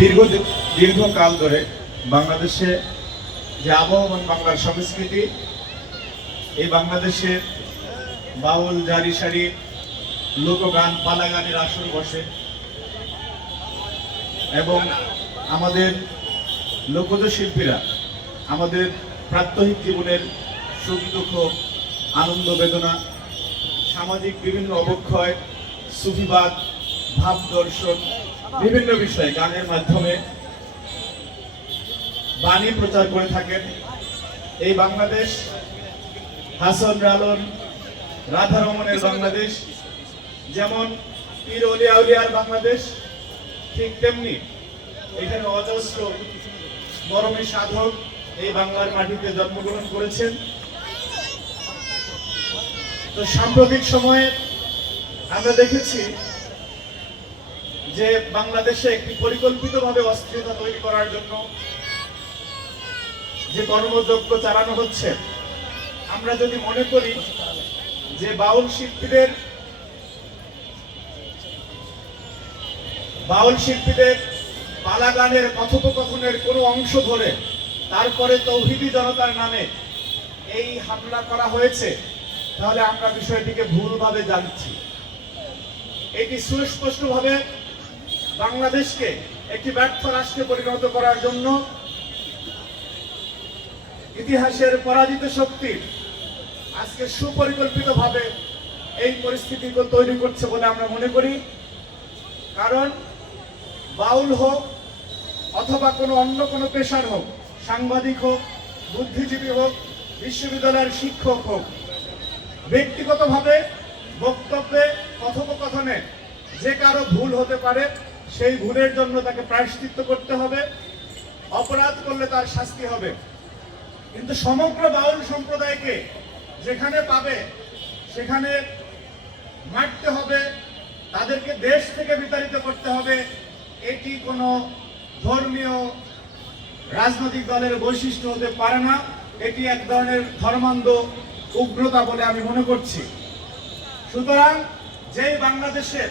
দীর্ঘ দীর্ঘকাল ধরে বাংলাদেশে যে আবহমান বাংলার সংস্কৃতি, এই বাংলাদেশে বাউল, জারি সারি, লোকগান, পালাগানের আসর বসে। এবং আমাদের লোকজ শিল্পীরা আমাদের প্রাত্যহিক জীবনের সুখ, দুঃখ, আনন্দ, বেদনা, সামাজিক বিভিন্ন অবক্ষয়, সুফিবাদ, ভাব, দর্শন বিভিন্ন বিষয়ে গানের মাধ্যমে বাণী প্রচার করে থাকেন। এই বাংলাদেশ, হাসন লালন রাধারমণের বাংলাদেশ, যেমন পীর অলিয়া উলিয়ার বাংলাদেশ, ঠিক তেমনি এখানে অজস্র মরমী সাধক এই বাংলার মাটিতে জন্মগ্রহণ করেছেন। তো সাম্প্রতিক সময়ে আমরা দেখেছি যে বাংলাদেশে একটি পরিকল্পিতভাবে অস্থিরতা তৈরি করার জন্য যে কর্মযজ্ঞ চালানো হচ্ছে, আমরা যদি মনে করি যে বাউল শিল্পীদের বাউল শিল্পীদের পালা গানের কথোপকথনের কোনো অংশ ধরে তারপরে তৌহিদি জনতার নামে এই হামলা করা হয়েছে, তাহলে আমরা বিষয়টিকে ভুলভাবে জানছি। এটি সুস্পষ্টভাবে বাংলাদেশকে একটি ব্যর্থ রাষ্ট্রে পরিণত করার জন্য ইতিহাসের পরাজিত শক্তি আজকে সুপরিকল্পিতভাবে এই পরিস্থিতিকে তৈরি করছে বলে আমরা মনে করি। কারণ বাউল হোক অথবা কোনো অন্য কোনো পেশার হোক, সাংবাদিক হোক, বুদ্ধিজীবী হোক, বিশ্ববিদ্যালয়ের শিক্ষক হোক, ব্যক্তিগতভাবে বক্তব্যে, কথোপকথনে যে কারও ভুল হতে পারে সেই ভুলের জন্য তাকে প্রায়শ্চিত্ত করতে হবে, অপরাধ করলে তার শাস্তি হবে। কিন্তু সমগ্র বাউল সম্প্রদায়কে যেখানে পাবে, সেখানে মারতে হবে, তাদেরকে দেশ থেকে বিতাড়িত করতে হবে, এটি কোনো ধর্মীয় রাজনৈতিক দলের বৈশিষ্ট্য হতে পারে না। এটি এক ধরনের ধর্মান্ধ উগ্রতা বলে আমি মনে করছি। সুতরাং যেই বাংলাদেশের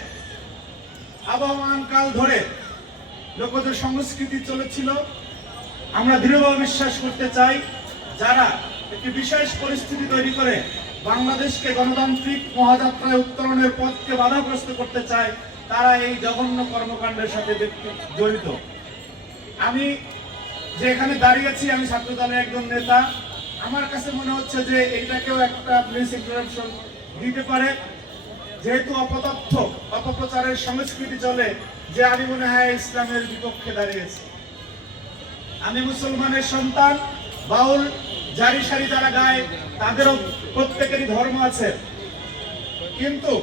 আবহমান কাল ধরে লোকজ সংস্কৃতি চলেছিল। আমরা দৃঢ়ভাবে বিশ্বাস করতে চাই, যারা একটি বিশেষ পরিস্থিতি তৈরি করে বাংলাদেশকে গণতান্ত্রিক মহাযাত্রায় উত্তরণের পথকে বাধাগ্রস্ত করতে চায়, তারা এই জঘন্য কর্মকাণ্ডের সাথে জড়িত। আমি যে এখানে দাঁড়িয়েছি, আমি ছাত্র দলের একজন নেতা। আমার কাছে মনে হচ্ছে যে এইটাকেও একটা মিস ইন্ট্রোডাকশন দিতে পারে। যেহেতু অপতথ্য অপপ্রচারের সংস্কৃতি চলে, যে আমি মনে হয় ইসলামের বিপক্ষে দাঁড়িয়েছি। আমি মুসলমানের সন্তান, বাউল, জারি সারি যারা গায়, তাদেরও প্রত্যেকেরই ধর্ম আছে। কিন্তু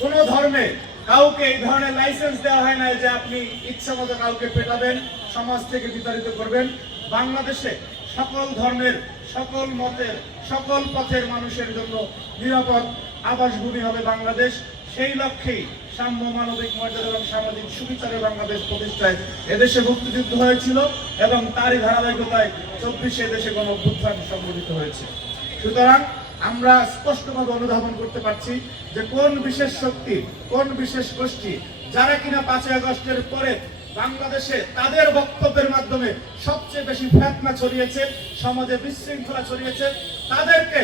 কোন ধর্মে কাউকে এই ধরনের লাইসেন্স দেওয়া হয় না যে আপনি ইচ্ছা মতো কাউকে পেটাবেন, সমাজ থেকে বিতাড়িত করবেন। বাংলাদেশে সকল ধর্মের, সকল মতের, সকল পথের মানুষের জন্য নিরাপদ আবাসভূমি হবে বাংলাদেশ। সেই লক্ষ্যেই সাম্য মানবিক মর্যাদা এবং সামাজিক সুবিচারে বাংলাদেশ প্রতিষ্ঠায় এদেশে মুক্তিযুদ্ধ হয়েছিল এবং তারই ধারাবাহিকতায় চব্বিশে দেশে গণ অভ্যুত্থান সংঘটিত হয়েছে। সুতরাং আমরা স্পষ্টভাবে অনুধাবন করতে পারছি যে কোন বিশেষ শক্তি, কোন বিশেষ গোষ্ঠী, যারা কিনা পাঁচই আগস্টের পরে বাংলাদেশে তাদের বক্তব্যের মাধ্যমে সবচেয়ে বেশি ফেতনা ছড়িয়েছে, সমাজে বিশৃঙ্খলা ছড়িয়েছে, তাদেরকে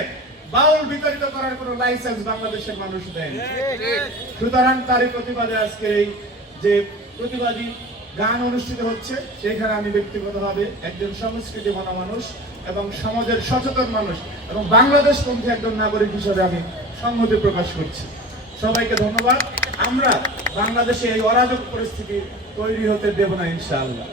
বাউল বিতাড়িত করার কোনো লাইসেন্স বাংলাদেশের মানুষ দেয়নি সুতরাং তারই প্রতিবাদে আজকে এই যে প্রতিবাদী গান অনুষ্ঠিত হচ্ছে, সেখানে আমি ব্যক্তিগতভাবে একজন সংস্কৃতি মানা মানুষ এবং সমাজের সচেতন মানুষ এবং বাংলাদেশ পন্থী একজন নাগরিক হিসেবে আমি সংহতি প্রকাশ করছি। সবাইকে ধন্যবাদ। আমরা বাংলাদেশে এই অরাজক পরিস্থিতি তৈরি হতে দেব না, ইনশাআল্লাহ।